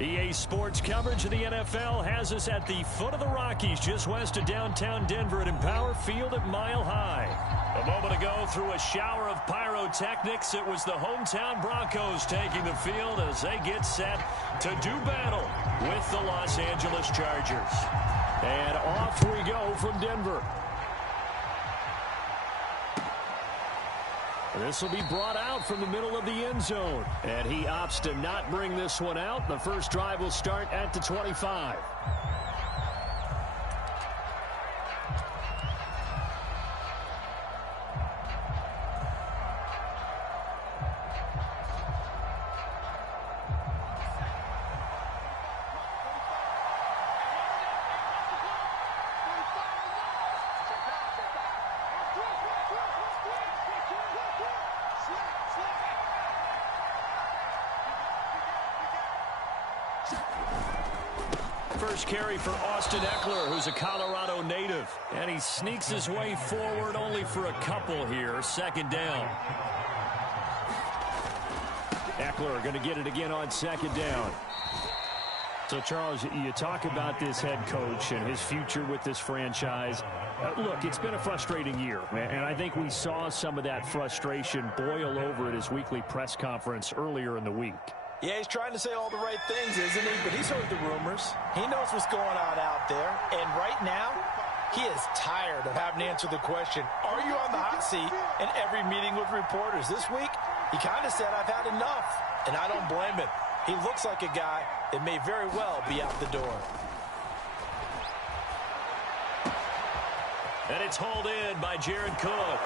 EA Sports coverage of the NFL has us at the foot of the Rockies, just west of downtown Denver at Empower Field at Mile High. A moment ago, through a shower of pyrotechnics, it was the hometown Broncos taking the field as they get set to do battle with the Los Angeles Chargers. And off we go from Denver. This will be brought out from the middle of the end zone. And he opts to not bring this one out. The first drive will start at the 25. First carry for Austin Eckler, who's a Colorado native. And he sneaks his way forward only for a couple here. Second down. Eckler going to get it again on second down. So, Charles, you talk about this head coach and his future with this franchise. Look, it's been a frustrating year, and I think we saw some of that frustration boil over at his weekly press conference earlier in the week. Yeah, he's trying to say all the right things, isn't he? But he's heard the rumors. He knows what's going on out there. And right now, he is tired of having to answer the question, are you on the hot seat, in every meeting with reporters. This week, he kind of said, I've had enough. And I don't blame him. He looks like a guy that may very well be out the door. And it's hauled in by Jared Cook.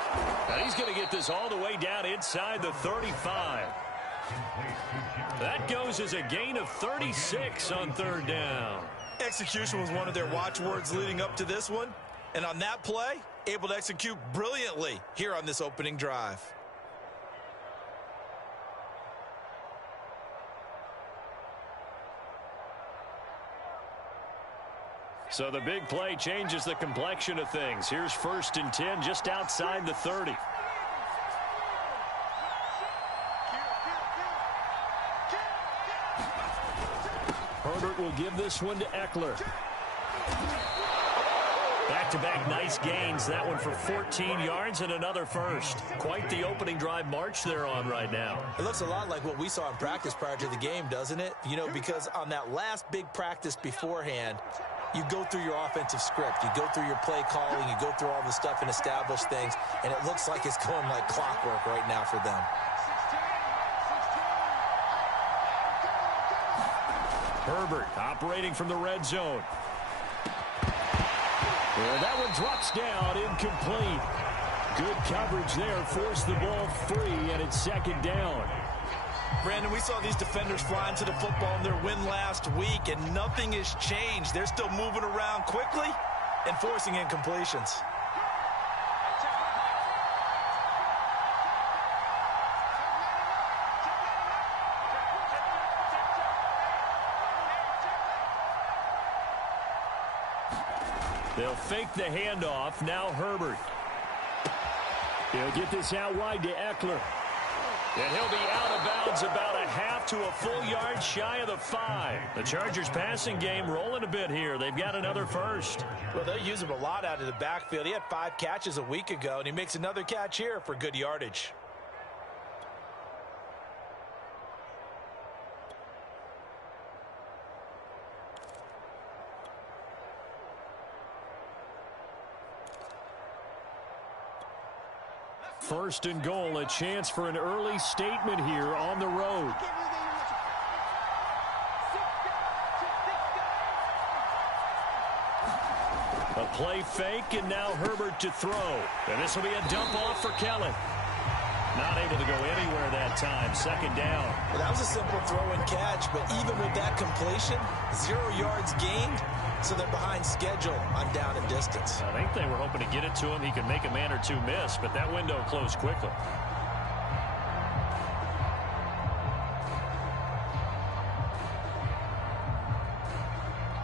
Now he's going to get this all the way down inside the 35. That goes as a gain of 36 on third down. Execution was one of their watchwords leading up to this one. And on that play, able to execute brilliantly here on this opening drive. So the big play changes the complexion of things. Here's 1st and 10 just outside the 30. Herbert will give this one to Eckler. Back-to-back nice gains. That one for 14 yards and another first. Quite the opening drive march they're on right now. It looks a lot like what we saw in practice prior to the game, doesn't it? You know, because on that last big practice beforehand, you go through your offensive script. You go through your play calling. You go through all the stuff and establish things. And it looks like it's going like clockwork right now for them. Herbert operating from the red zone. Well, that one drops down, incomplete. Good coverage there, forced the ball free, and it's second down. Brandon, we saw these defenders flying to the football in their win last week, and nothing has changed. They're still moving around quickly and forcing incompletions. They'll fake the handoff. Now Herbert. He'll get this out wide to Eckler. And he'll be out of bounds about a half to a full yard shy of the 5. The Chargers passing game rolling a bit here. They've got another first. Well, they'll use him a lot out of the backfield. He had 5 catches a week ago, and he makes another catch here for good yardage. First and goal, a chance for an early statement here on the road. A play fake, and now Herbert to throw. And this will be a dump off for Kelly. Not able to go anywhere that time. Second down. Well, that was a simple throw and catch, but even with that completion, 0 yards gained. So they're behind schedule on down and distance. I think they were hoping to get it to him. He could make a man or two miss, but that window closed quickly.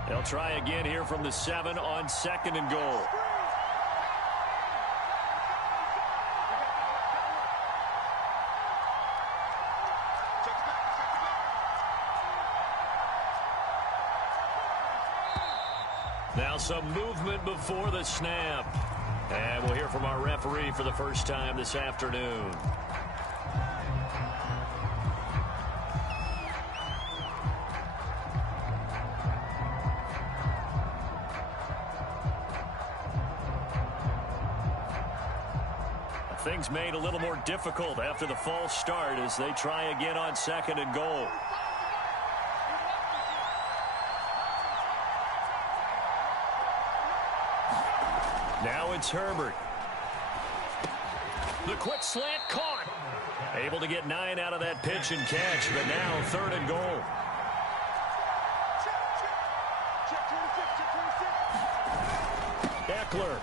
They'll try again here from the 7 on 2nd and goal. Now some movement before the snap. And we'll hear from our referee for the first time this afternoon. Things made a little more difficult after the false start as they try again on 2nd and goal. Now it's Herbert. The quick slant caught. Able to get 9 out of that pitch and catch, but now 3rd and goal. Eckler.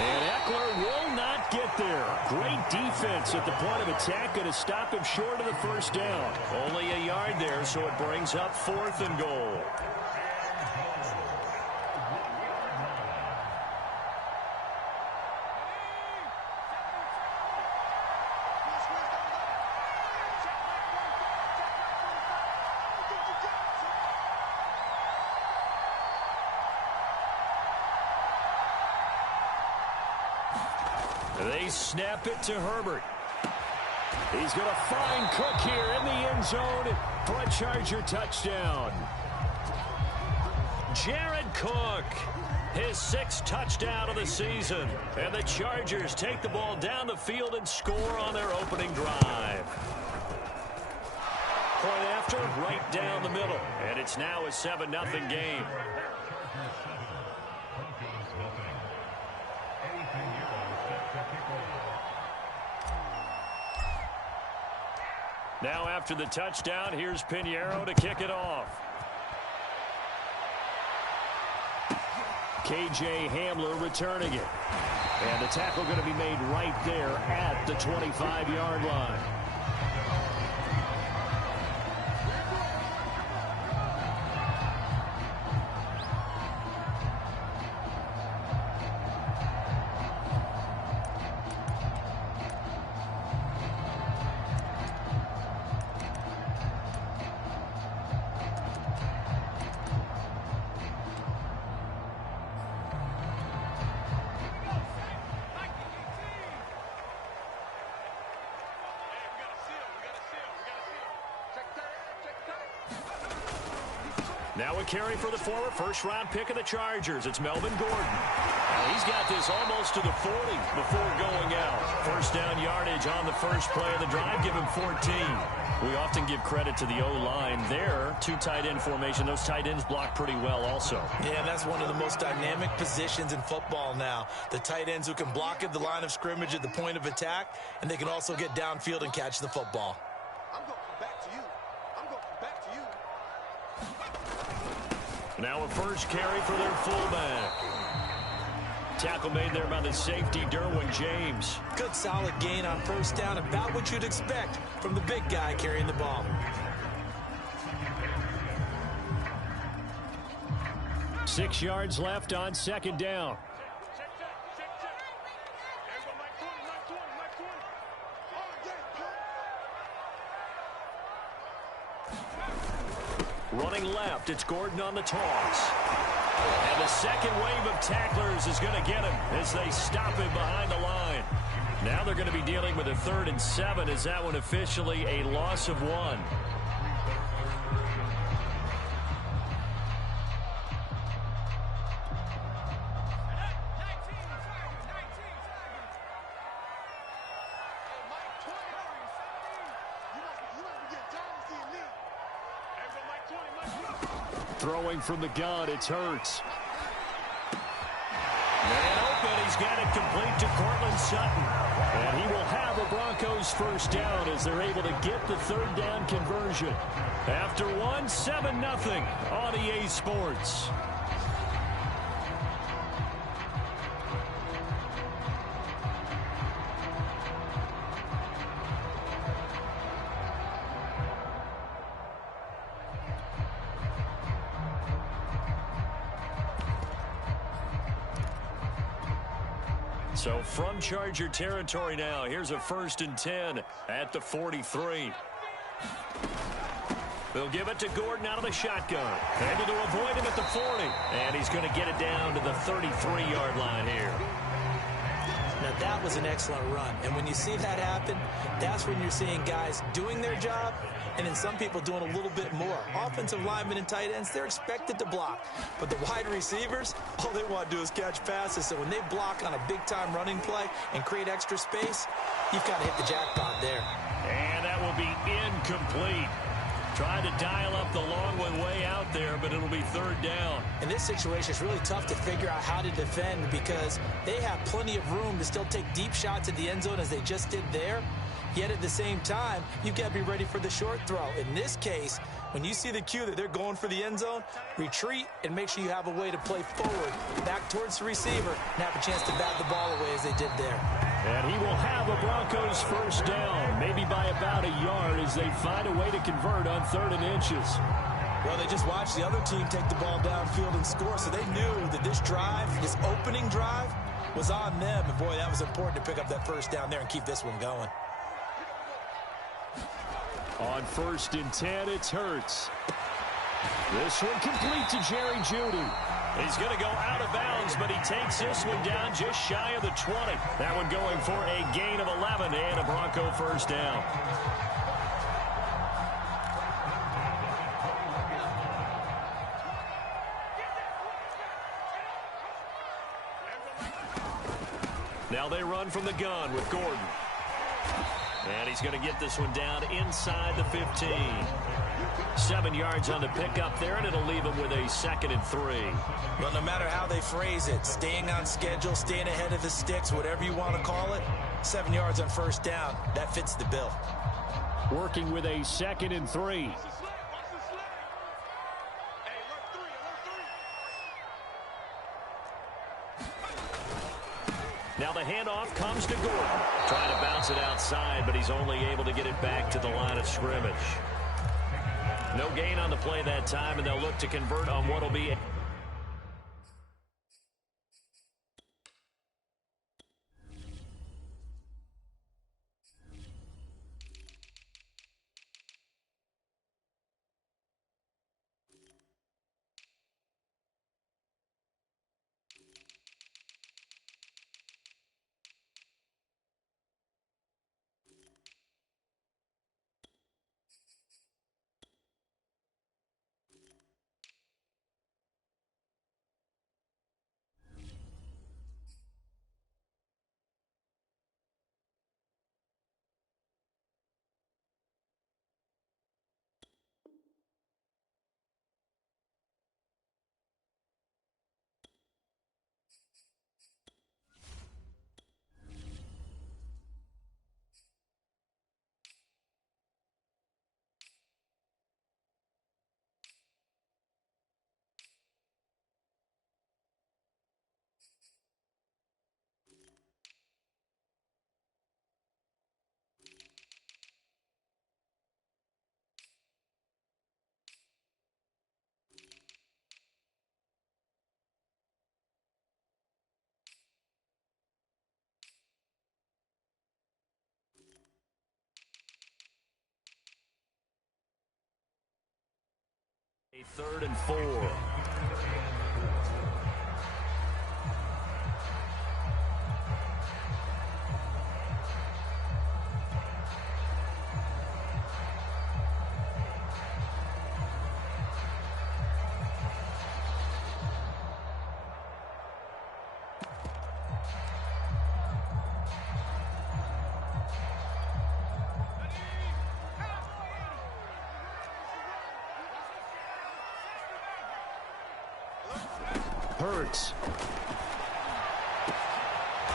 And Eckler will not get there. Great defense at the point of attack, going to stop him short of the first down. Only a yard there, so it brings up 4th and goal. They snap it to Herbert. He's going to find Cook here in the end zone for a Charger touchdown. Jared Cook, his 6th touchdown of the season. And the Chargers take the ball down the field and score on their opening drive. Point after, right down the middle. And it's now a 7-0 game. Now after the touchdown, here's Pinheiro to kick it off. KJ Hamler returning it. And the tackle going to be made right there at the 25-yard line. Now a carry for the former first-round pick of the Chargers. It's Melvin Gordon. Now he's got this almost to the 40 before going out. First down yardage on the first play of the drive. Give him 14. We often give credit to the O-line there. 2 tight end formation. Those tight ends block pretty well also. Yeah, that's one of the most dynamic positions in football now. The tight ends who can block at the line of scrimmage at the point of attack, and they can also get downfield and catch the football. I'm going back to you. I'm going back to you. Now a first carry for their fullback. Tackle made there by the safety, Derwin James. Good solid gain on first down, about what you'd expect from the big guy carrying the ball. 6 yards left on 2nd down. Running left, it's Gordon on the toss. And the second wave of tacklers is going to get him as they stop him behind the line. Now they're going to be dealing with a 3rd and 7. Is that one officially a loss of 1? Throwing from the gun, it's Hurts. Man open, he's got it complete to Cortland Sutton. And he will have a Broncos first down as they're able to get the 3rd down conversion. After 1, 7-0 on EA Sports. So from Charger territory now, here's a 1st and 10 at the 43. They'll give it to Gordon out of the shotgun. Able to avoid him at the 40. And he's going to get it down to the 33-yard line here. Now, that was an excellent run. And when you see that happen, that's when you're seeing guys doing their job and then some people doing a little bit more. Offensive linemen and tight ends, they're expected to block. But the wide receivers, all they want to do is catch passes. So when they block on a big-time running play and create extra space, you've got to hit the jackpot there. And that will be incomplete. Trying to dial up the long way out there, but it'll be third down. In this situation, it's really tough to figure out how to defend because they have plenty of room to still take deep shots at the end zone as they just did there. Yet at the same time, you've got to be ready for the short throw. In this case, when you see the cue that they're going for the end zone, retreat and make sure you have a way to play forward, back towards the receiver, and have a chance to bat the ball away as they did there. And he will have a Broncos first down, maybe by about a yard as they find a way to convert on 3rd and inches. Well, they just watched the other team take the ball downfield and score, so they knew that this drive, this opening drive, was on them. And, boy, that was important to pick up that first down there and keep this one going. On 1st and 10, it's Hurts. This one complete to Jerry Jeudy. He's going to go out of bounds, but he takes this one down just shy of the 20. That one going for a gain of 11 and a Bronco first down. Now they run from the gun with Gordon. And he's going to get this one down inside the 15. 7 yards on the pickup there, and it'll leave him with a 2nd and 3. Well, no matter how they phrase it, staying on schedule, staying ahead of the sticks, whatever you want to call it, 7 yards on first down, that fits the bill. Working with a 2nd and 3. Now the handoff comes to Gordon. Trying to bounce it outside, but he's only able to get it back to the line of scrimmage. No gain on the play that time, and they'll look to convert on what will be a 3rd and 4. Hurts.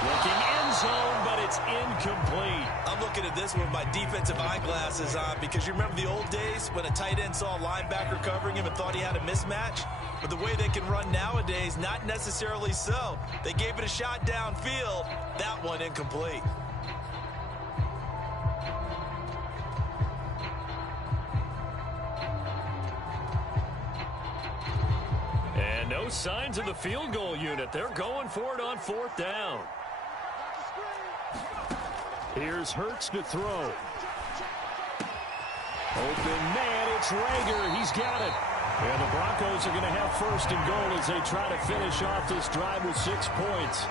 Looking end zone, but it's incomplete. I'm looking at this with my defensive eyeglasses on because you remember the old days when a tight end saw a linebacker covering him and thought he had a mismatch? But the way they can run nowadays, not necessarily so. They gave it a shot downfield. That one incomplete. And no signs of the field goal unit. They're going for it on 4th down. Here's Hurts to throw. Open man It's Rager. He's got it. And the Broncos are going to have first and goal as they try to finish off this drive with 6 points.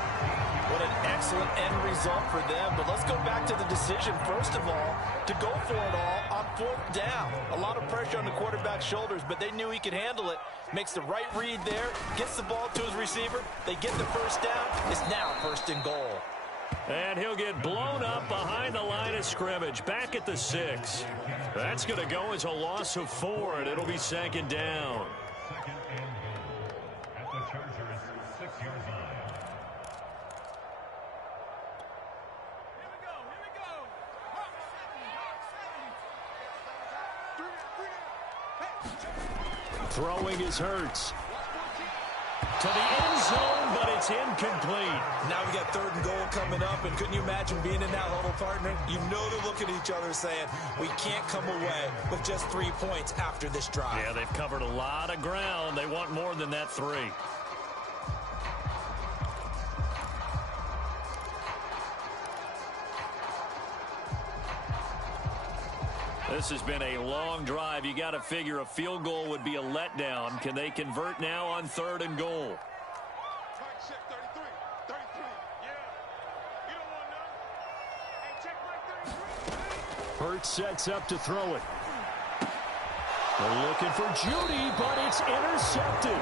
What an excellent end result for them. But let's go back to the decision, first of all, to go for it all on 4th down. A lot of pressure on the quarterback's shoulders, but they knew he could handle it. Makes the right read there, gets the ball to his receiver. They get the first down. It's now first and goal. And he'll get blown up behind the line of scrimmage, back at the 6. That's going to go as a loss of 4, and it'll be 2nd down. Second and 10 at the Chargers' 6-yard line. Throwing is Hurts. To the end zone, but it's incomplete. Now we got 3rd and goal coming up, and couldn't you imagine being in that huddle, partner? You know they're looking at each other saying, we can't come away with just 3 points after this drive. Yeah, they've covered a lot of ground. They want more than that 3. This has been a long drive. You got to figure a field goal would be a letdown. Can they convert now on 3rd and goal? Hurts sets up to throw it. They're looking for Judy, but it's intercepted.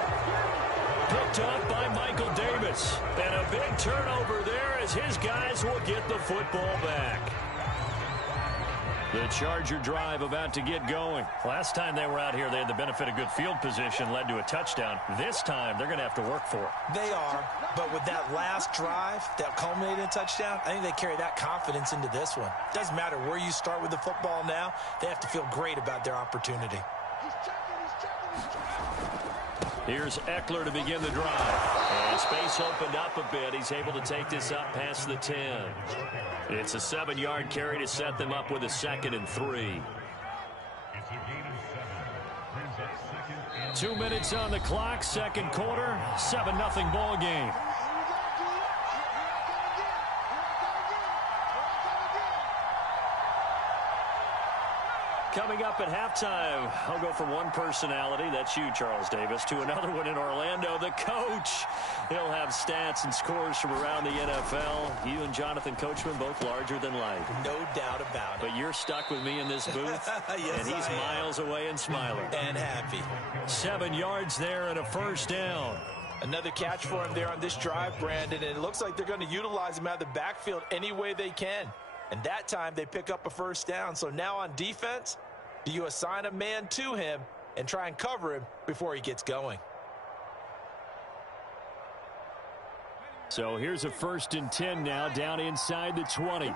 Picked up by Michael Davis. And a big turnover there as his guys will get the football back. The Charger drive about to get going. Last time they were out here, they had the benefit of good field position, led to a touchdown. This time, they're going to have to work for it. They are, but with that last drive that culminated in a touchdown, I think they carry that confidence into this one. Doesn't matter where you start with the football now, they have to feel great about their opportunity. Here's Eckler to begin the drive. And space opened up a bit. He's able to take this up past the 10. It's a 7-yard carry to set them up with a 2nd and 3. It's a gain of 7. Brings up 2nd and 2 minutes on the clock, 2nd quarter, 7-0 ball game. Coming up at halftime, I'll go from one personality, that's you, Charles Davis, to another one in Orlando, the coach. He'll have stats and scores from around the NFL. You and Jonathan Coachman, both larger than life. No doubt about it. But you're stuck with me in this booth, yes, and he's miles away and smiling. And happy. 7 yards there and a first down. Another catch for him there on this drive, Brandon, and it looks like they're going to utilize him out of the backfield any way they can. And that time they pick up a first down. So now on defense, do you assign a man to him and try and cover him before he gets going? So here's a 1st and 10 now down inside the 20.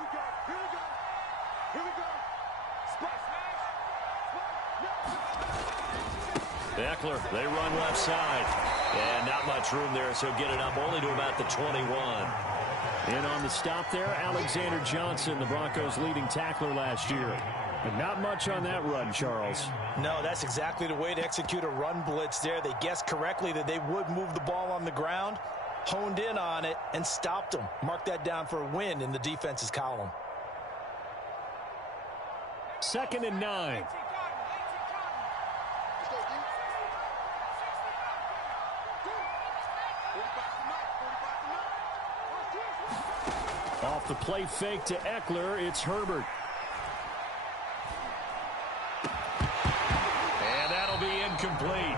Eckler, they run left side. And not much room there, so get it up only to about the 21. And on the stop there, Alexander Johnson, the Broncos' leading tackler last year. But not much on that run, Charles. No, that's exactly the way to execute a run blitz there. They guessed correctly that they would move the ball on the ground, honed in on it, and stopped them. Mark that down for a win in the defense's column. 2nd and 9. Off the play fake to Eckler, it's Herbert. And that'll be incomplete.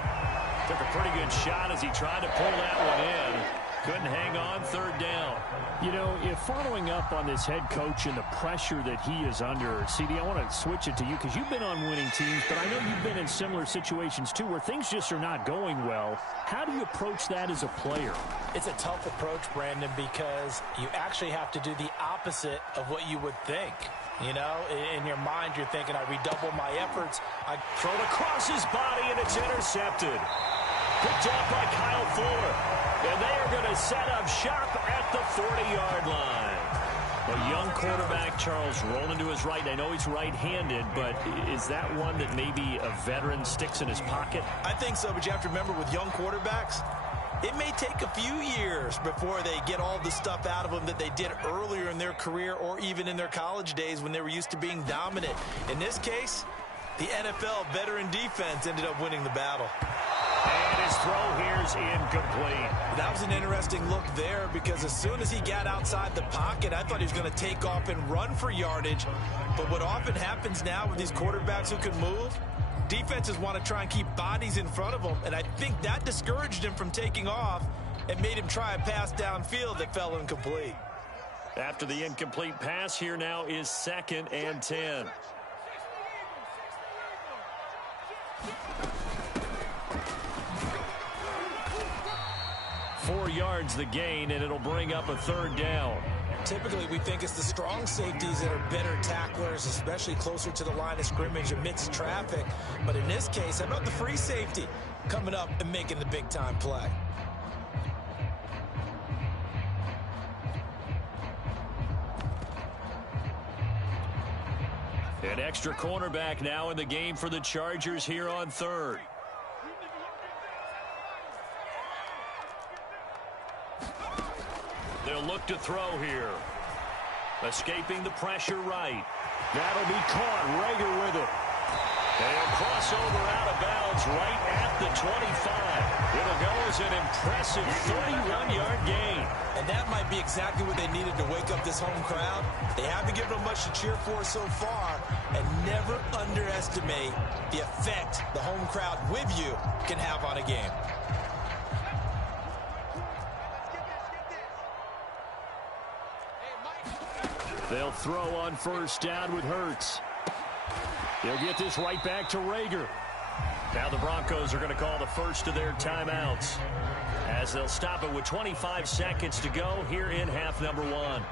Took a pretty good shot as he tried to pull that one in. Couldn't hang on, 3rd down. You know, if following up on this head coach and the pressure that he is under, CD, I want to switch it to you because you've been on winning teams, but I know you've been in similar situations too where things just are not going well. How do you approach that as a player? It's a tough approach, Brandon, because you actually have to do the opposite of what you would think. You know, in your mind, you're thinking, I redouble my efforts. I throw it across his body, and it's intercepted. Picked up by Kyle Fuller. And they are going to set up shop at the 40-yard line. A young quarterback, Charles, rolling to his right. I know he's right-handed, but is that one that maybe a veteran sticks in his pocket? I think so, but you have to remember with young quarterbacks, it may take a few years before they get all the stuff out of them that they did earlier in their career or even in their college days when they were used to being dominant. In this case, The NFL veteran defense ended up winning the battle. And his throw here's incomplete. That was an interesting look there because as soon as he got outside the pocket, I thought he was going to take off and run for yardage. But what often happens now with these quarterbacks who can move, defenses want to try and keep bodies in front of them, and I think that discouraged him from taking off and made him try a pass downfield that fell incomplete. After the incomplete pass, here now is 2nd and 10. Four yards the gain, and it'll bring up a 3rd down. Typically, we think it's the strong safeties that are better tacklers, especially closer to the line of scrimmage amidst traffic. But in this case, how about the free safety coming up and making the big-time play? An extra cornerback now in the game for the Chargers here on 3rd. They'll look to throw here. Escaping the pressure right. That'll be caught. Rager with it. They'll cross over out of bounds right at the 25. It'll go as an impressive 31-yard gain. And that might be exactly what they needed to wake up this home crowd. They haven't given them much to cheer for so far. And never underestimate the effect the home crowd with you can have on a game. They'll throw on 1st down with Hurts. They'll get this right back to Rager. Now the Broncos are going to call the first of their timeouts as they'll stop it with 25 seconds to go here in half number 1.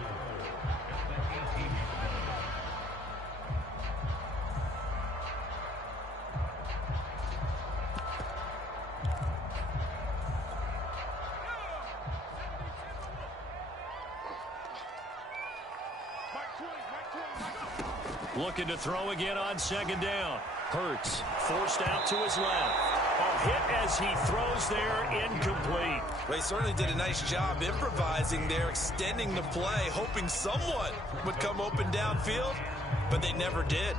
Looking to throw again on 2nd down. Hurts forced out to his left. A hit as he throws there, incomplete. They certainly did a nice job improvising there, extending the play, hoping someone would come open downfield, but they never did.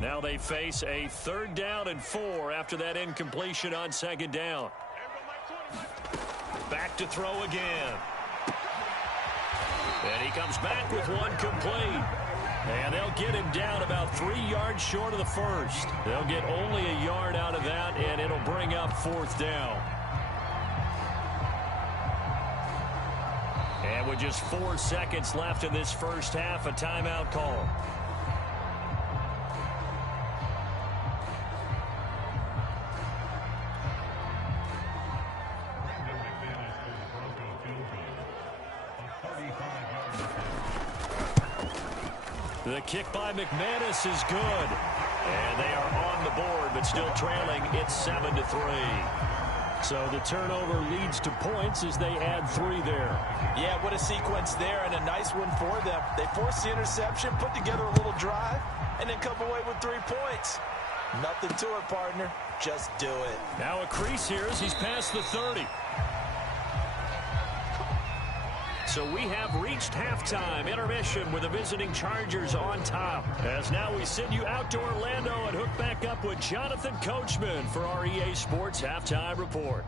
Now they face a 3rd down and 4 after that incompletion on 2nd down. Back to throw again. And he comes back with one complete. And they'll get him down about 3 yards short of the 1st. They'll get only a yard out of that, and it'll bring up 4th down. And with just 4 seconds left in this first half, a timeout call. The kick by McManus is good. And they are on the board, but still trailing. It's 7-3. So the turnover leads to points as they add 3 there. Yeah, what a sequence there, and a nice one for them. They forced the interception, put together a little drive, and then come away with 3 points. Nothing to it, partner. Just do it. Now a crease here as he's past the 30. So we have reached halftime intermission with the visiting Chargers on top. As now we send you out to Orlando and hook back up with Jonathan Coachman for our EA Sports Halftime Report.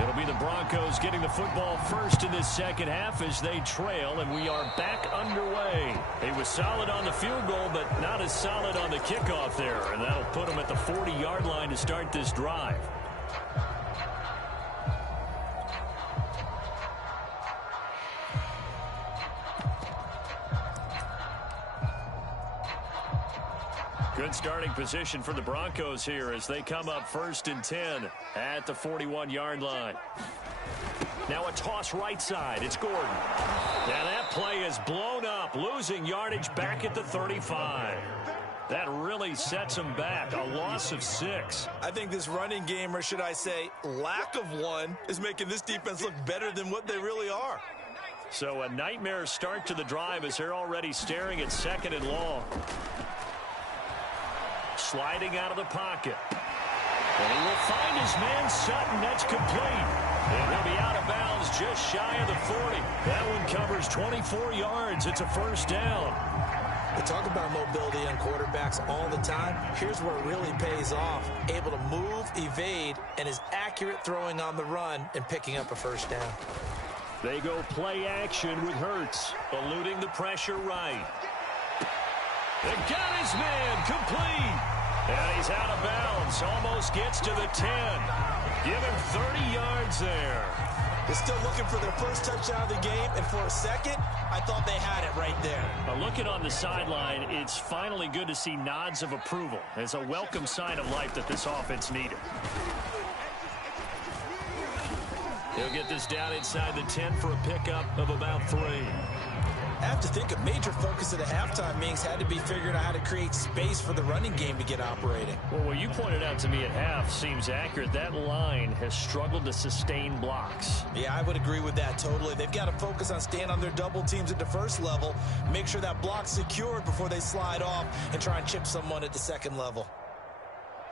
It'll be the Broncos getting the football first in this second half as they trail, and we are back underway. He was solid on the field goal, but not as solid on the kickoff there, and that'll put him at the 40-yard line to start this drive. Good starting position for the Broncos here as they come up 1st and 10 at the 41-yard line. Now a toss right side. It's Gordon. Now that play is blown up, losing yardage back at the 35. That really sets them back. A loss of 6. I think this running game, or should I say lack of one, is making this defense look better than what they really are. So a nightmare start to the drive as they're already staring at 2nd and long. Sliding out of the pocket. And he will find his man Sutton. That's complete. And he'll be out of bounds just shy of the 40. That one covers 24 yards. It's a first down. We talk about mobility on quarterbacks all the time. Here's where it really pays off. Able to move, evade, and is accurate throwing on the run and picking up a first down. They go play action with Hurts, eluding the pressure right. They got his man complete. And he's out of bounds. Almost gets to the 10. Give him 30 yards there. They're still looking for their first touchdown of the game, and for a second, I thought they had it right there. Looking on the sideline, it's finally good to see nods of approval. It's a welcome sign of life that this offense needed. He'll get this down inside the 10 for a pickup of about 3. I have to think a major focus of the halftime meetings had to be figuring out how to create space for the running game to get operating. Well, what you pointed out to me at half seems accurate. That line has struggled to sustain blocks. Yeah, I would agree with that totally. They've got to focus on staying on their double teams at the first level, make sure that block's secured before they slide off and try and chip someone at the second level.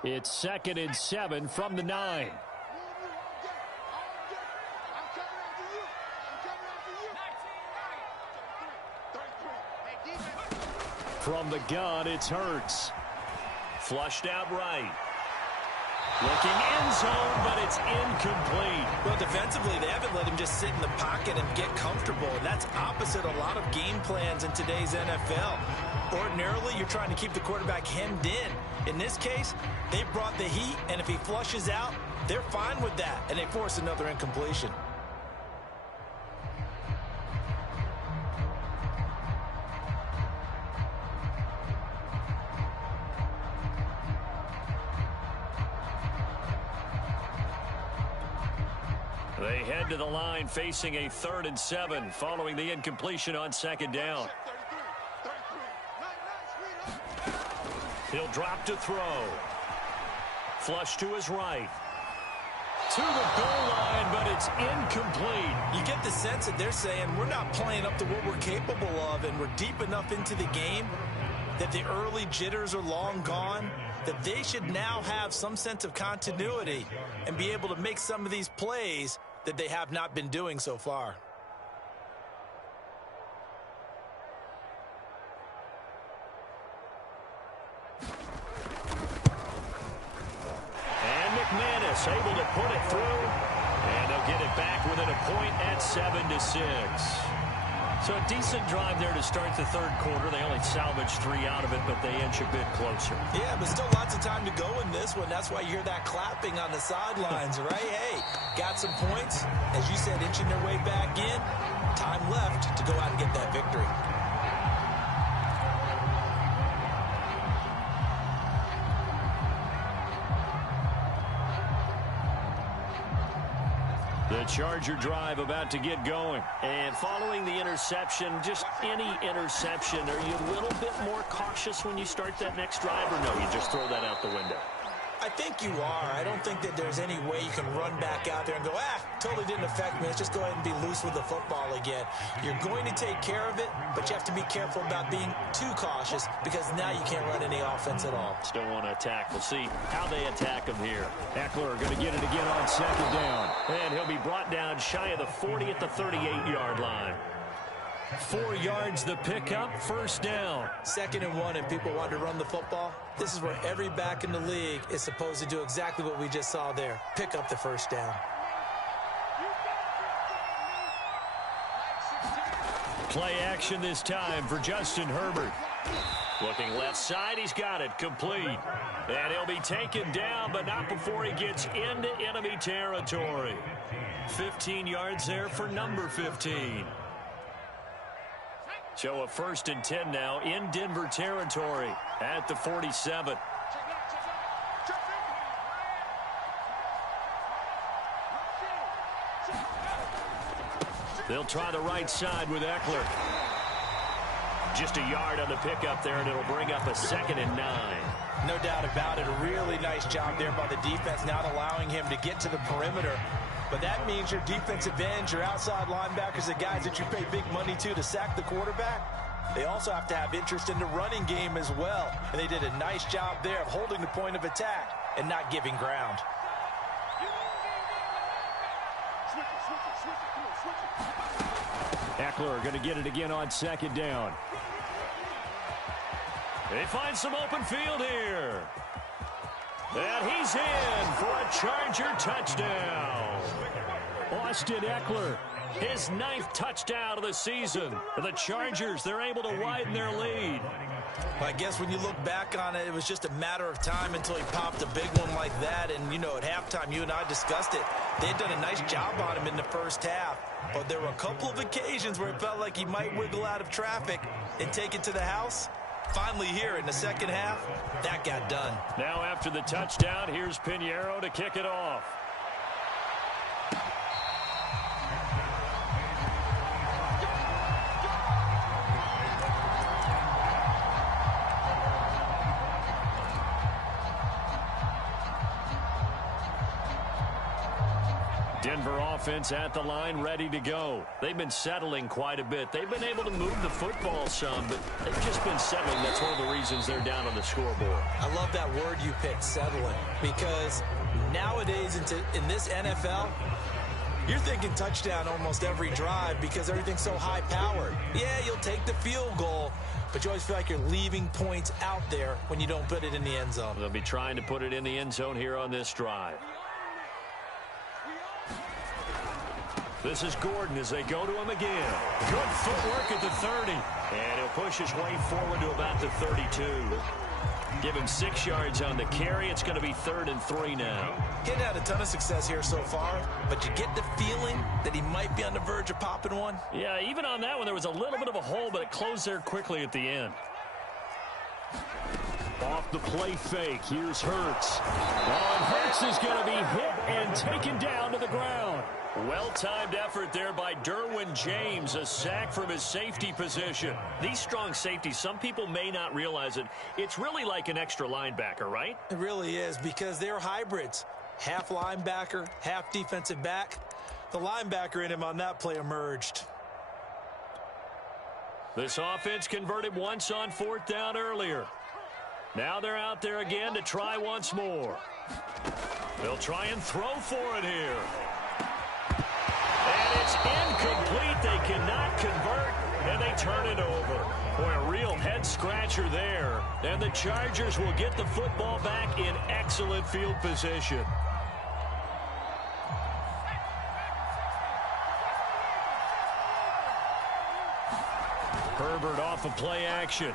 It's 2nd and 7 from the 9. From the gun, it's Hurts. Flushed out right. Looking end zone, but it's incomplete. Well, defensively, they haven't let him just sit in the pocket and get comfortable, and that's opposite a lot of game plans in today's NFL. Ordinarily, you're trying to keep the quarterback hemmed in. In this case, they brought the heat, and if he flushes out, they're fine with that, and they force another incompletion. They head to the line facing a 3rd and 7 following the incompletion on 2nd down. He'll drop to throw. Flush to his right. To the goal line, but it's incomplete. You get the sense that they're saying we're not playing up to what we're capable of, and we're deep enough into the game that the early jitters are long gone, that they should now have some sense of continuity and be able to make some of these plays that they have not been doing so far. And McManus able to put it through, and they'll get it back within a point at 7-6. So a decent drive there to start the 3rd quarter. They only salvaged 3 out of it, but they inch a bit closer. Yeah, but still lots of time to go in this one. That's why you hear that clapping on the sidelines, right? Hey, got some points. As you said, inching their way back in. Time left to go out and get that victory. The Charger drive about to get going. And following the interception, just any interception, are you a little bit more cautious when you start that next drive, or no, you just throw that out the window? I think you are. I don't think that there's any way you can run back out there and go, totally didn't affect me. Let's just go ahead and be loose with the football again. You're going to take care of it, but you have to be careful about being too cautious because now you can't run any offense at all. Still want to attack. We'll see how they attack him here. Eckler going to get it again on 2nd down. And he'll be brought down shy of the 40 at the 38-yard line. 4 yards the pickup, first down. 2nd and 1, and people want to run the football. This is where every back in the league is supposed to do exactly what we just saw there. Pick up the first down. Play action this time for Justin Herbert. Looking left side, he's got it, complete. And he'll be taken down, but not before he gets into enemy territory. 15 yards there for number 15. So a 1st and 10 now in Denver territory at the 47. They'll try the right side with Eckler. Just a yard on the pickup there, and it'll bring up a 2nd and 9. No doubt about it. A really nice job there by the defense, not allowing him to get to the perimeter But that means your defensive ends, your outside linebackers, the guys that you pay big money to sack the quarterback, they also have to have interest in the running game as well. And they did a nice job there of holding the point of attack and not giving ground. Eckler going to get it again on second down. They find some open field here. And he's in for a Charger touchdown. Austin Eckler, his 9th touchdown of the season. For the Chargers, they're able to widen their lead. Well, I guess when you look back on it, it was just a matter of time until he popped a big one like that. And, you know, at halftime, you and I discussed it. They had done a nice job on him in the first half. But there were a couple of occasions where it felt like he might wiggle out of traffic and take it to the house. Finally here in the second half, that got done. Now after the touchdown, here's Pinheiro to kick it off. Denver offense at the line, ready to go. They've been settling quite a bit. They've been able to move the football some, but they've just been settling. That's one of the reasons they're down on the scoreboard. I love that word you picked, settling, because nowadays in this NFL, you're thinking touchdown almost every drive because everything's so high-powered. Yeah, you'll take the field goal, but you always feel like you're leaving points out there when you don't put it in the end zone. They'll be trying to put it in the end zone here on this drive. This is Gordon as they go to him again. Good footwork at the 30. And he'll push his way forward to about the 32. Give him 6 yards on the carry. It's going to be 3rd and 3 now. He hadn't had a ton of success here so far, but you get the feeling that he might be on the verge of popping one. Yeah, even on that one, there was a little bit of a hole, but it closed there quickly at the end. Off the play fake, here's Hurts. Oh, and Hurts is going to be hit and taken down to the ground. Well-timed effort there by Derwin James, a sack from his safety position. These strong safeties, some people may not realize it. It's really like an extra linebacker, right? It really is, because they're hybrids. Half linebacker, half defensive back. The linebacker in him on that play emerged. This offense converted once on 4th down earlier. Now they're out there again to try once more. They'll try and throw for it here. And it's incomplete. They cannot convert, and they turn it over. Boy, a real head-scratcher there. And the Chargers will get the football back in excellent field position. Herbert off of play action.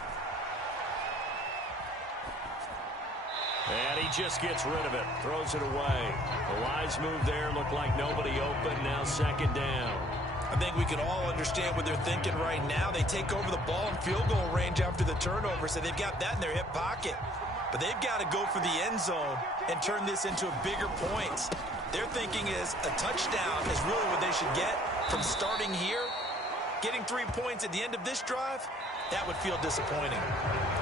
And he just gets rid of it. Throws it away. The wise move there. Looked like nobody open. Now 2nd down. I think we can all understand what they're thinking right now. They take over the ball in field goal range after the turnover, so they've got that in their hip pocket. But they've got to go for the end zone and turn this into bigger points. Their thinking is a touchdown is really what they should get from starting here. Getting 3 points at the end of this drive, that would feel disappointing.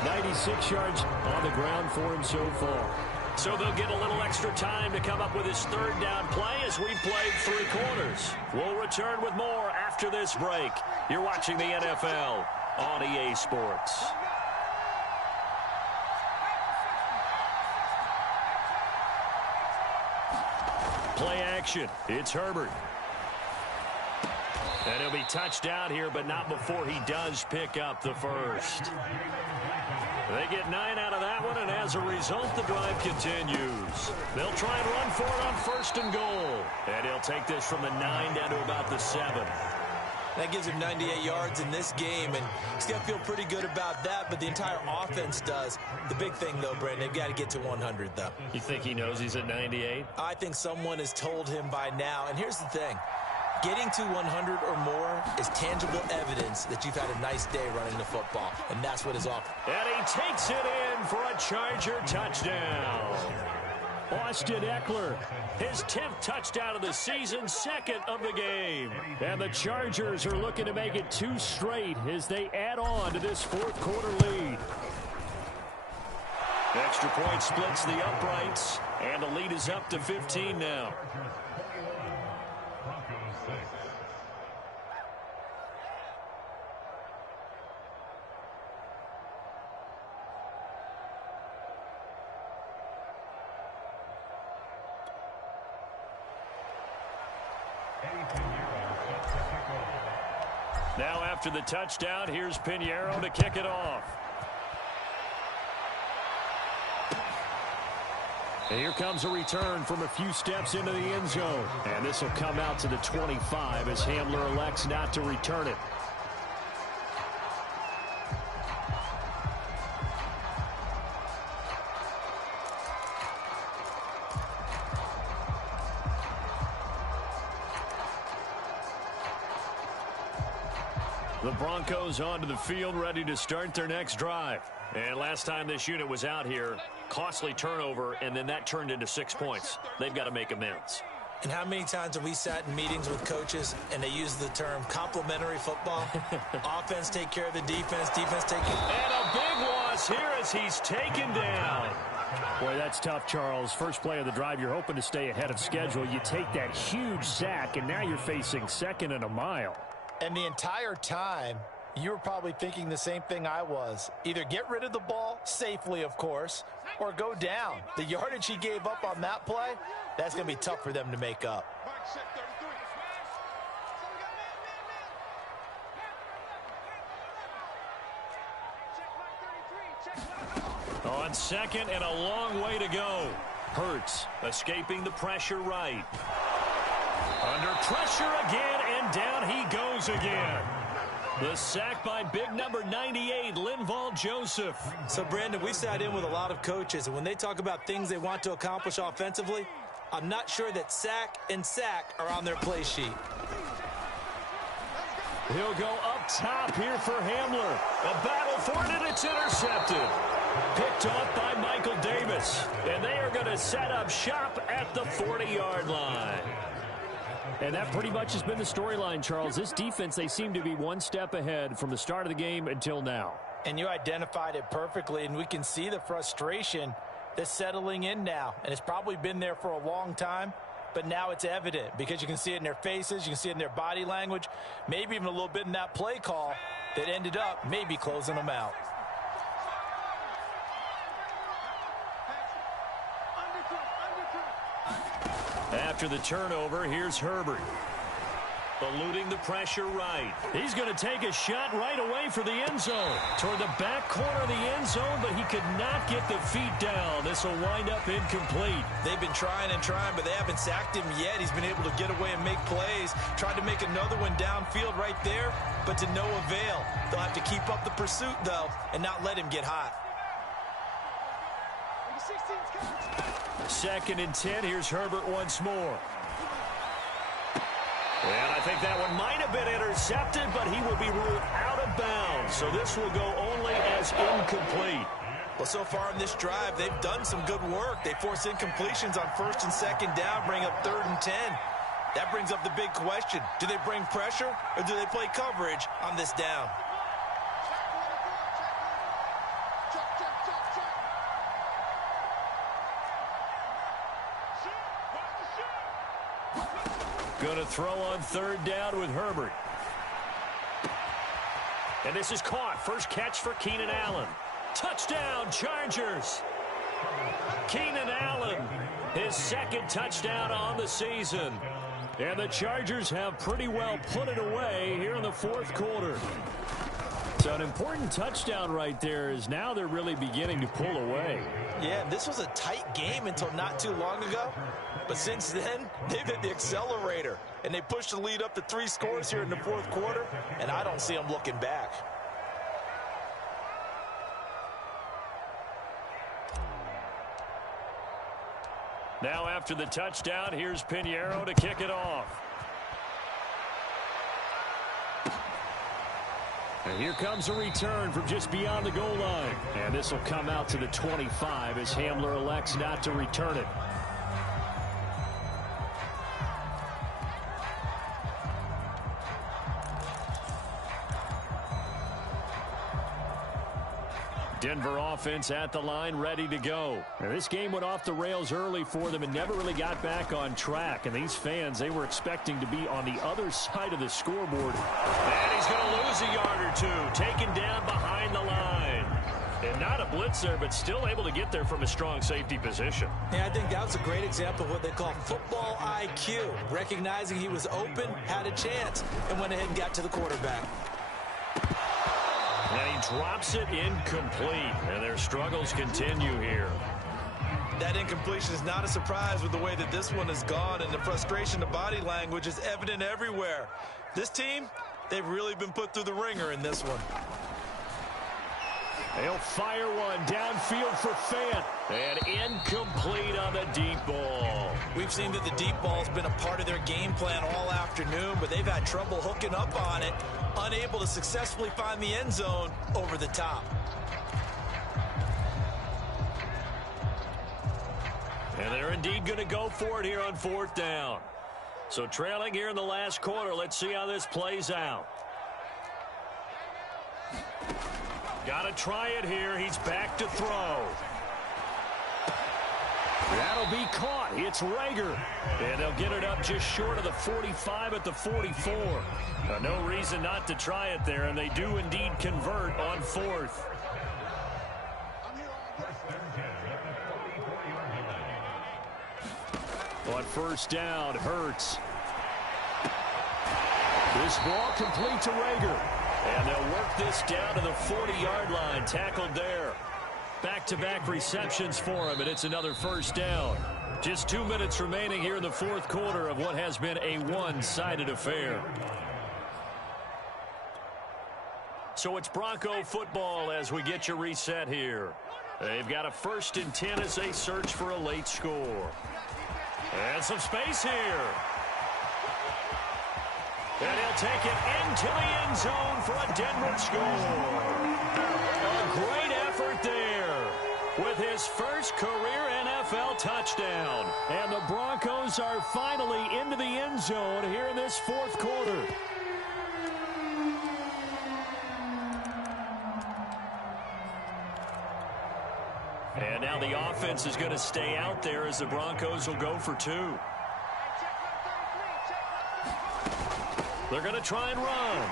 96 yards on the ground for him so far. So they'll get a little extra time to come up with his 3rd down play as we played 3 quarters. We'll return with more after this break. You're watching the NFL on EA Sports. Play action. It's Herbert. And he'll be touched out here, but not before he does pick up the first. They get 9 out of that one, and as a result, the drive continues. They'll try and run for it on 1st and goal. And he'll take this from the 9 down to about the 7. That gives him 98 yards in this game, and he's got to feel pretty good about that, but the entire offense does. The big thing, though, Brandon, they've got to get to 100, though. You think he knows he's at 98? I think someone has told him by now, and here's the thing. Getting to 100 or more is tangible evidence that you've had a nice day running the football, and that's what is offered. And he takes it in for a Charger touchdown. Austin Eckler, his 10th touchdown of the season, 2nd of the game. And the Chargers are looking to make it 2 straight as they add on to this 4th quarter lead. Extra point splits the uprights, and the lead is up to 15 now. Now after the touchdown, here's Pinheiro to kick it off. And here comes a return from a few steps into the end zone. And this will come out to the 25 as Hamler elects not to return it. The Broncos onto the field, ready to start their next drive. And last time this unit was out here, costly turnover, and then that turned into 6 points. They've got to make amends. And how many times have we sat in meetings with coaches and they use the term complementary football? Offense take care of the defense, defense take care. And a big loss here as he's taken down. Boy, that's tough, Charles. First play of the drive, you're hoping to stay ahead of schedule. You take that huge sack, and now you're facing second and a mile. And the entire time, you were probably thinking the same thing I was. Either get rid of the ball, safely of course, or go down. The yardage he gave up on that play, that's going to be tough for them to make up. On second and a long way to go. Hurts escaping the pressure right. Under pressure again, and down he goes again. The sack by big number 98, Linval Joseph. So, Brandon, we sat in with a lot of coaches, and when they talk about things they want to accomplish offensively, I'm not sure that sack and sack are on their play sheet. He'll go up top here for Hamler. A battle for it, and it's intercepted. Picked off by Michael Davis. And they are going to set up shop at the 40-yard line. And that pretty much has been the storyline, Charles. This defense, they seem to be one step ahead from the start of the game until now. And you identified it perfectly, and we can see the frustration that's settling in now. And it's probably been there for a long time, but now it's evident because you can see it in their faces, you can see it in their body language, maybe even a little bit in that play call that ended up maybe closing them out. After the turnover, here's Herbert. Eluding the pressure right. He's going to take a shot right away for the end zone. Toward the back corner of the end zone, but he could not get the feet down. This will wind up incomplete. They've been trying and trying, but they haven't sacked him yet. He's been able to get away and make plays. Tried to make another one downfield right there, but to no avail. They'll have to keep up the pursuit, though, and not let him get hot. Second and 10. Here's Herbert once more. And I think that one might have been intercepted, but he will be ruled out of bounds. So this will go only as incomplete. Well, so far in this drive, they've done some good work. They force incompletions on first and second down, bring up 3rd and 10. That brings up the big question. Do they bring pressure or do they play coverage on this down? Going to throw on 3rd down with Herbert. And this is caught. First catch for Keenan Allen. Touchdown, Chargers. Keenan Allen, his 2nd touchdown on the season. And the Chargers have pretty well put it away here in the 4th quarter. So an important touchdown right there is now they're really beginning to pull away. Yeah, this was a tight game until not too long ago. But since then, they've hit the accelerator. And they pushed the lead up to 3 scores here in the 4th quarter. And I don't see them looking back. Now after the touchdown, here's Pinheiro to kick it off. And here comes a return from just beyond the goal line. And this will come out to the 25 as Hamler elects not to return it. Denver offense at the line, ready to go. Now, this game went off the rails early for them and never really got back on track. And these fans, they were expecting to be on the other side of the scoreboard. And he's going to lose a yard or two, taken down behind the line. And not a blitzer, but still able to get there from a strong safety position. Yeah, I think that was a great example of what they call football IQ. Recognizing he was open, had a chance, and went ahead and got to the quarterback. And he drops it incomplete. And their struggles continue here. That incompletion is not a surprise with the way that this one has gone, and the frustration, the body language is evident everywhere. This team, they've really been put through the ringer in this one. They'll fire one downfield for Fant. And incomplete on the deep ball. We've seen that the deep ball's been a part of their game plan all afternoon, but they've had trouble hooking up on it, unable to successfully find the end zone over the top. And they're indeed going to go for it here on 4th down. So trailing here in the last quarter, let's see how this plays out. Got to try it here. He's back to throw. That'll be caught. It's Rager. And they'll get it up just short of the 45 at the 44. No reason not to try it there, and they do indeed convert on 4th. On 1st down, Hurts. This ball complete to Rager. And they'll work this down to the 40-yard line, tackled there. Back-to-back receptions for him, and it's another 1st down. Just 2 minutes remaining here in the 4th quarter of what has been a one-sided affair. So it's Bronco football as we get you reset here. They've got a 1st and 10 as they search for a late score. And some space here. And he'll take it into the end zone for a Denver score. A great effort there with his first career NFL touchdown. And the Broncos are finally into the end zone here in this 4th quarter. And now the offense is going to stay out there as the Broncos will go for 2. They're going to try and run.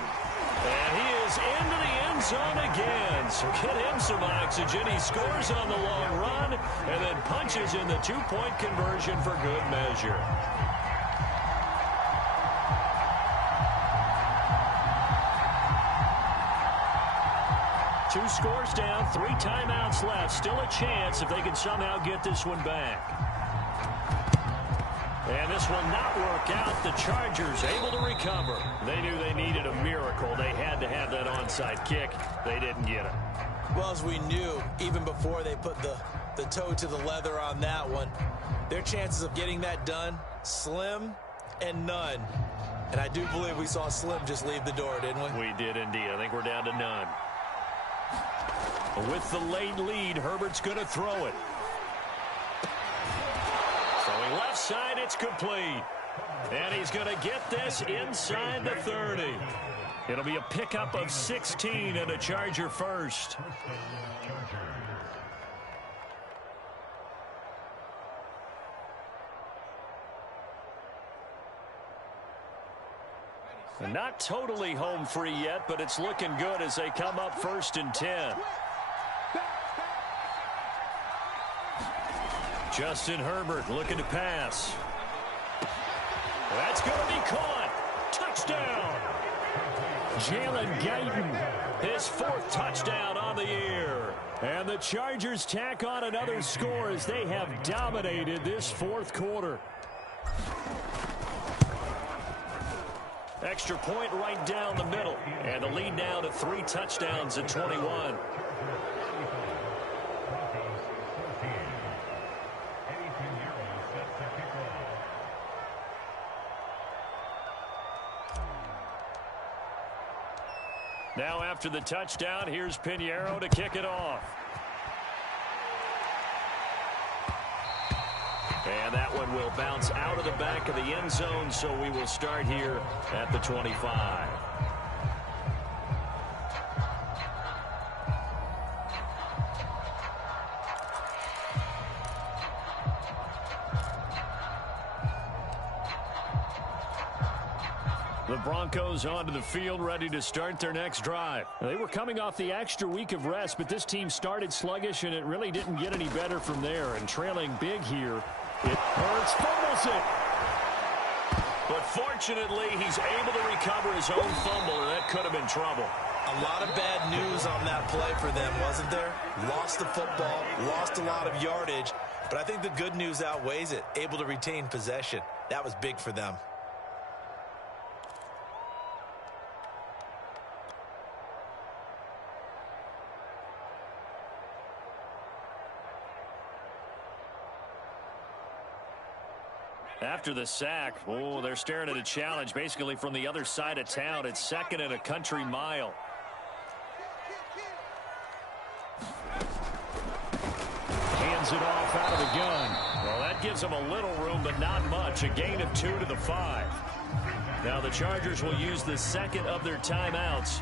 And he is into the end zone again. So get him some oxygen. He scores on the long run and then punches in the 2-point conversion for good measure. Two scores down, 3 timeouts left. Still a chance if they can somehow get this one back. And this will not work out. The Chargers able to recover. They knew they needed a miracle. They had to have that onside kick. They didn't get it. Well, as we knew, even before they put the toe to the leather on that one, their chances of getting that done, slim and none. And I do believe we saw Slim just leave the door, didn't we? We did indeed. I think we're down to none. With the late lead, Herbert's going to throw it. Throwing left side, it's complete. And he's going to get this inside the 30. It'll be a pickup of 16 and a Charger first. Not totally home free yet, but it's looking good as they come up 1st and 10. Justin Herbert looking to pass. That's going to be caught. Touchdown. Jalen Guyton, his 4th touchdown on the year. And the Chargers tack on another score as they have dominated this 4th quarter. Extra point right down the middle. And the lead now to 3 touchdowns at 21. Now after the touchdown, here's Pinheiro to kick it off. And that one will bounce out of the back of the end zone, so we will start here at the 25. Broncos onto the field, ready to start their next drive. They were coming off the extra week of rest, but this team started sluggish, and it really didn't get any better from there. And trailing big here, it hurts, fumbles it. But fortunately, he's able to recover his own fumble, and that could have been trouble. A lot of bad news on that play for them, wasn't there? Lost the football, lost a lot of yardage, but I think the good news outweighs it. Able to retain possession. That was big for them. After the sack, they're staring at a challenge basically from the other side of town. It's 2nd and a country mile. Hands it off out of the gun. Well, that gives them a little room, but not much. A gain of 2 to the 5. Now the Chargers will use the second of their timeouts.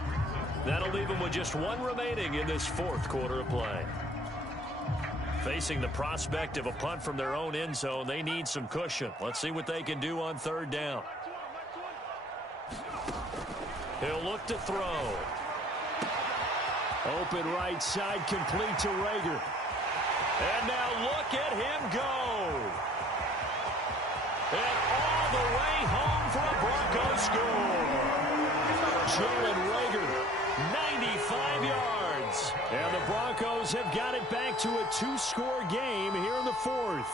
That'll leave them with just 1 remaining in this 4th quarter of play. Facing the prospect of a punt from their own end zone, they need some cushion. Let's see what they can do on 3rd down. He'll look to throw. Open right side, complete to Rager. And now look at him go. And all the way home for a Broncos score. Jalen Rager, 95 yards. And the Broncos have got it back to a 2-score game here in the 4th.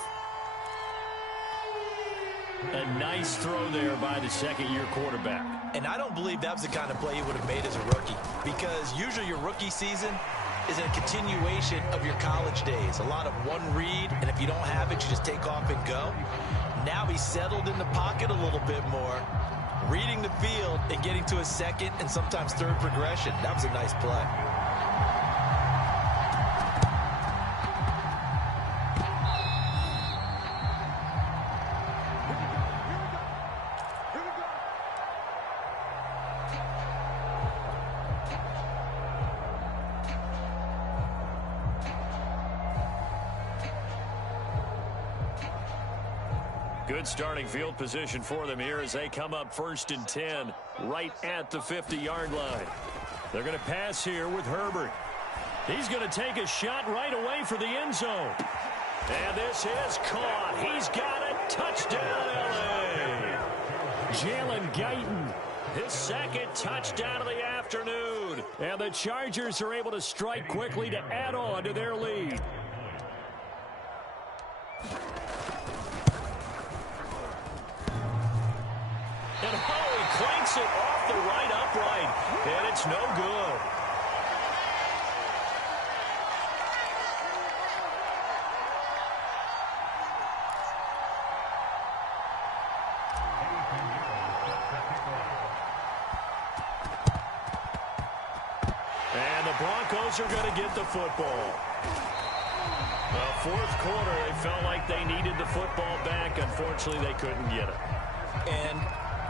A nice throw there by the second-year quarterback. And I don't believe that was the kind of play he would have made as a rookie, because usually your rookie season is a continuation of your college days. A lot of one read, and if you don't have it, you just take off and go. Now he's settled in the pocket a little bit more, reading the field and getting to a second and sometimes third progression. That was a nice play. Good starting field position for them here as they come up 1st and 10 right at the 50-yard line. They're going to pass here with Herbert. He's going to take a shot right away for the end zone. And this is caught. He's got it. Touchdown, L.A. Jalen Guyton, his 2nd touchdown of the afternoon. And the Chargers are able to strike quickly to add on to their lead. And he clanks it off the right upright. And it's no good. And the Broncos are going to get the football. Well, 4th quarter, they felt like they needed the football back. Unfortunately, they couldn't get it. And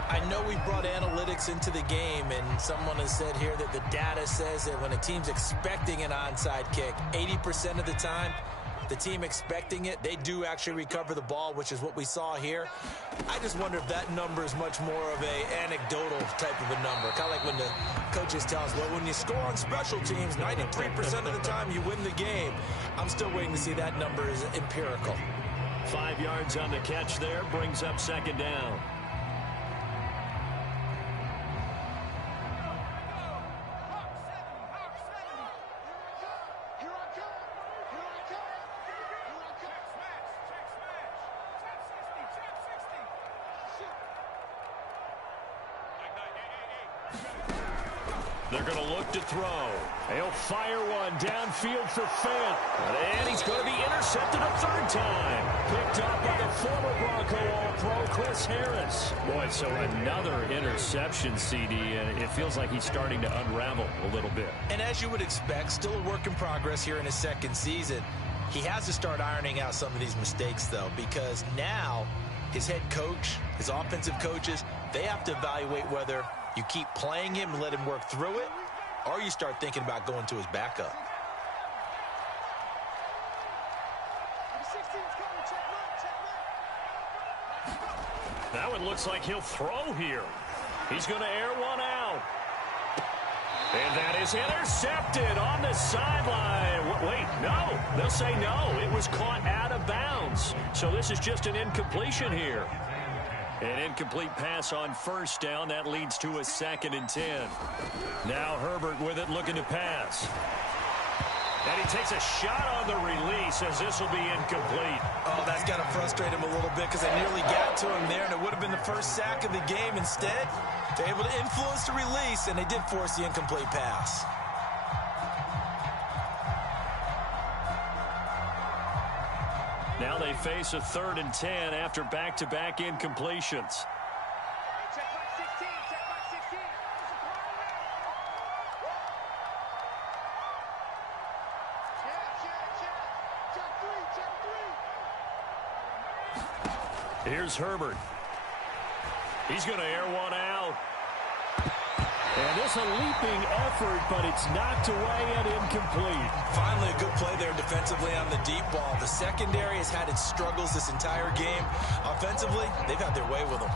I know we brought analytics into the game, and someone has said here that the data says that when a team's expecting an onside kick, 80% of the time, the team expecting it, they do actually recover the ball, which is what we saw here. I just wonder if that number is much more of a anecdotal type of a number. Kind of like when the coaches tell us, well, when you score on special teams, 93% of the time you win the game. I'm still waiting to see that number is empirical. 5 yards on the catch there, brings up 2nd down. They're going to look to throw. He'll fire one downfield for Fant. And he's going to be intercepted a 3rd time. Picked up by the former Bronco All-Pro, Chris Harris. Boy, so another interception, CD, and it feels like he's starting to unravel a little bit. And as you would expect, still a work in progress here in his 2nd season. He has to start ironing out some of these mistakes, though, because now his head coach, his offensive coaches, they have to evaluate whether you keep playing him and let him work through it, or you start thinking about going to his backup. That one looks like he'll throw here. He's going to air one out. And that is intercepted on the sideline. Wait, no. They'll say no. It was caught out of bounds. So this is just an incompletion here. An incomplete pass on first down. That leads to a 2nd and 10. Now Herbert with it, looking to pass. And he takes a shot on the release as this will be incomplete. Oh, that's got to frustrate him a little bit because they nearly got to him there, and it would have been the first sack of the game. Instead, they're able to influence the release, and they did force the incomplete pass. Now they face a 3rd and 10 after back-to-back incompletions. Here's Herbert. He's going to air one out. And this a leaping effort, but it's knocked away and incomplete. Finally a good play there defensively on the deep ball. The secondary has had its struggles this entire game. Offensively, they've had their way with them.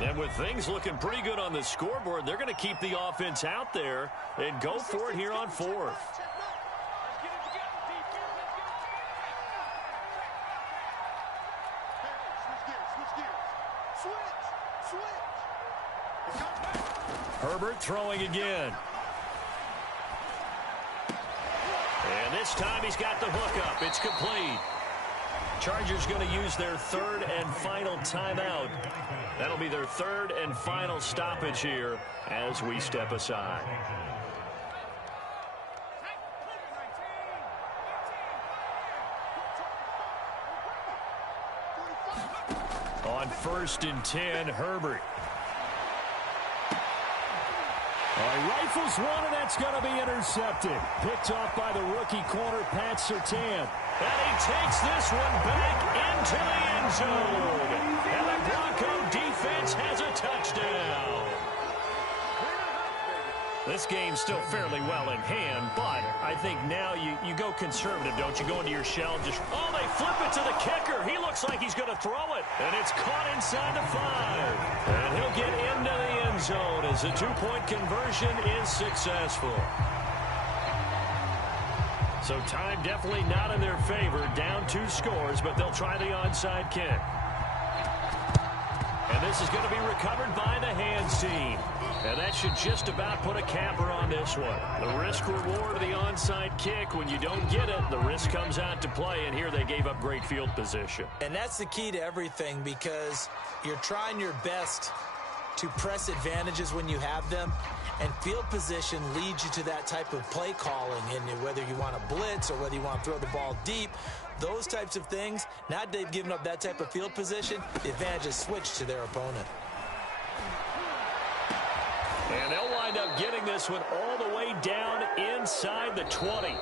And with things looking pretty good on the scoreboard, they're going to keep the offense out there and go for it here on 4th. Herbert throwing again. And this time he's got the hook up. It's complete. Chargers going to use their 3rd and final timeout. That'll be their 3rd and final stoppage here as we step aside. On 1st and 10, Herbert. Rifles one, and that's going to be intercepted. Picked off by the rookie corner, Pat Surtain. And he takes this one back into the end zone. And the Bronco defense has a touchdown. This game's still fairly well in hand, but I think now you go conservative, don't you? Go into your shell. Oh, they flip it to the kicker. He looks like he's going to throw it. And it's caught inside the 5. And he'll get into the end zone as the 2-point conversion is successful. So time definitely not in their favor. Down 2 scores, but they'll try the onside kick. And this is going to be recovered by the hands team. And that should just about put a capper on this one. The risk-reward of the onside kick, when you don't get it, the risk comes out to play, and here they gave up great field position. And that's the key to everything, because you're trying your best to press advantages when you have them, and field position leads you to that type of play calling. And whether you want to blitz or whether you want to throw the ball deep, those types of things, now that they've given up that type of field position, the advantage is switched to their opponent. And they'll wind up getting this one all the way down inside the 20.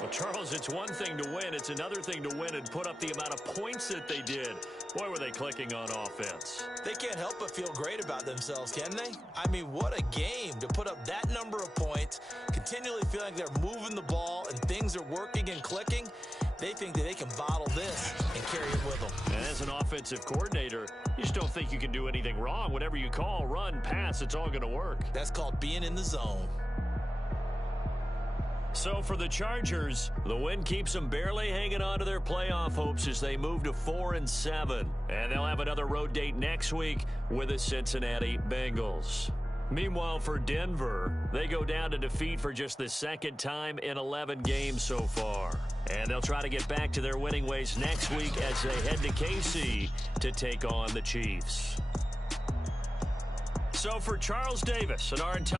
Well, Charles, it's one thing to win. It's another thing to win and put up the amount of points that they did. Boy, were they clicking on offense. They can't help but feel great about themselves, can they? I mean, what a game to put up that number of points, continually feeling like they're moving the ball and things are working and clicking. They think that they can bottle this and carry it with them. And as an offensive coordinator, you just don't think you can do anything wrong. Whatever you call, run, pass, it's all going to work. That's called being in the zone. So for the Chargers, the win keeps them barely hanging on to their playoff hopes as they move to 4-7. And they'll have another road date next week with the Cincinnati Bengals. Meanwhile, for Denver, they go down to defeat for just the 2nd time in 11 games so far. And they'll try to get back to their winning ways next week as they head to KC to take on the Chiefs. So for Charles Davis and our entire